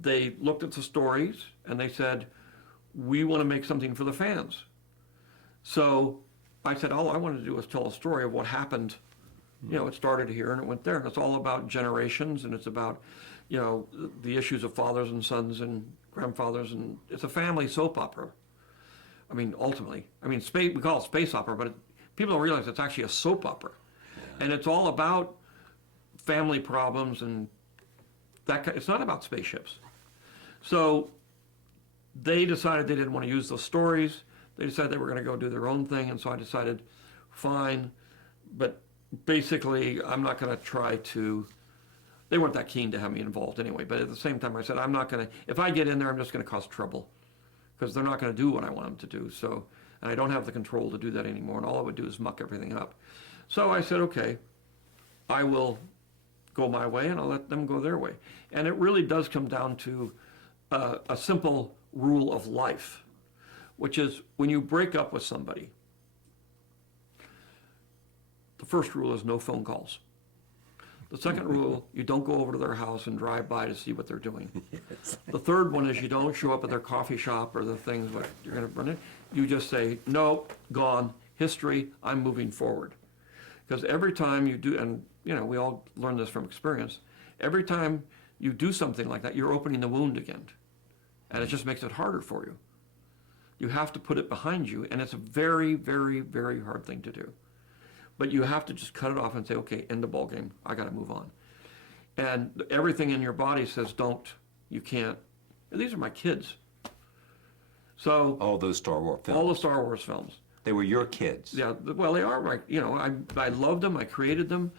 they looked at the stories and they said, we want to make something for the fans. So I said, all I wanted to do was tell a story of what happened. You know, it started here and it went there, and it's all about generations, and it's about, you know, the issues of fathers and sons and grandfathers, and it's a family soap opera. I mean, ultimately, I mean, space, we call it space opera, but people don't realize it's actually a soap opera, and it's all about family problems and that. It's not about spaceships. So they decided they didn't want to use those stories. They decided they were going to go do their own thing, and so I decided, fine, but basically I'm not going to try to. They weren't that keen to have me involved anyway, but at the same time I said, I'm not going to, if I get in there, I'm just going to cause trouble, because they're not going to do what I want them to do. So, and I don't have the control to do that anymore, and all I would do is muck everything up. So I said, okay, I will go my way and I'll let them go their way. And it really does come down to a simple rule of life, which is when you break up with somebody, the first rule is no phone calls. The second rule, you don't go over to their house and drive by to see what they're doing. Yes. The third one is you don't show up at their coffee shop or the things that you're going to run in. You just say, no, gone, history, I'm moving forward. Because every time you do, and you know, we all learn this from experience, every time you do something like that, you're opening the wound again. And it just makes it harder for you. You have to put it behind you, and it's a very, very, very hard thing to do. But you have to just cut it off and say, okay, end the ball game. I got to move on. And everything in your body says, don't, you can't. And these are my kids. So All those Star Wars films. all the Star Wars films. They were your kids. Yeah, well, they are my, you know, I loved them. I created them.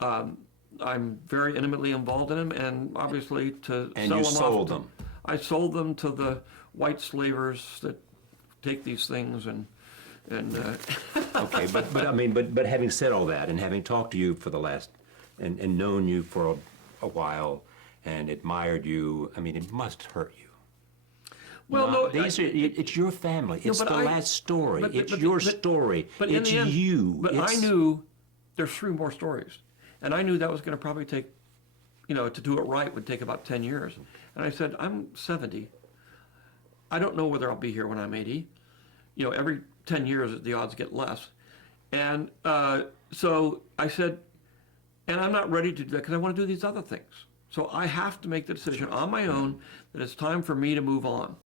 I'm very intimately involved in them, and obviously to And sell you them sold off. them. I sold them to the white slavers that take these things and. Okay, but I mean, but having said all that, and having talked to you for the last, and known you for a while, and admired you, I mean, it must hurt you. Well, no, it's your family. It's but the last story. It's your story. But in it's the end, you. But I knew there's 3 more stories, and I knew that was going to probably take, you know, to do it right would take about 10 years. And I said, I'm 70. I don't know whether I'll be here when I'm 80. You know, every 10 years the odds get less. And so I said, and I'm not ready to do that because I want to do these other things. So I have to make the decision on my own that it's time for me to move on.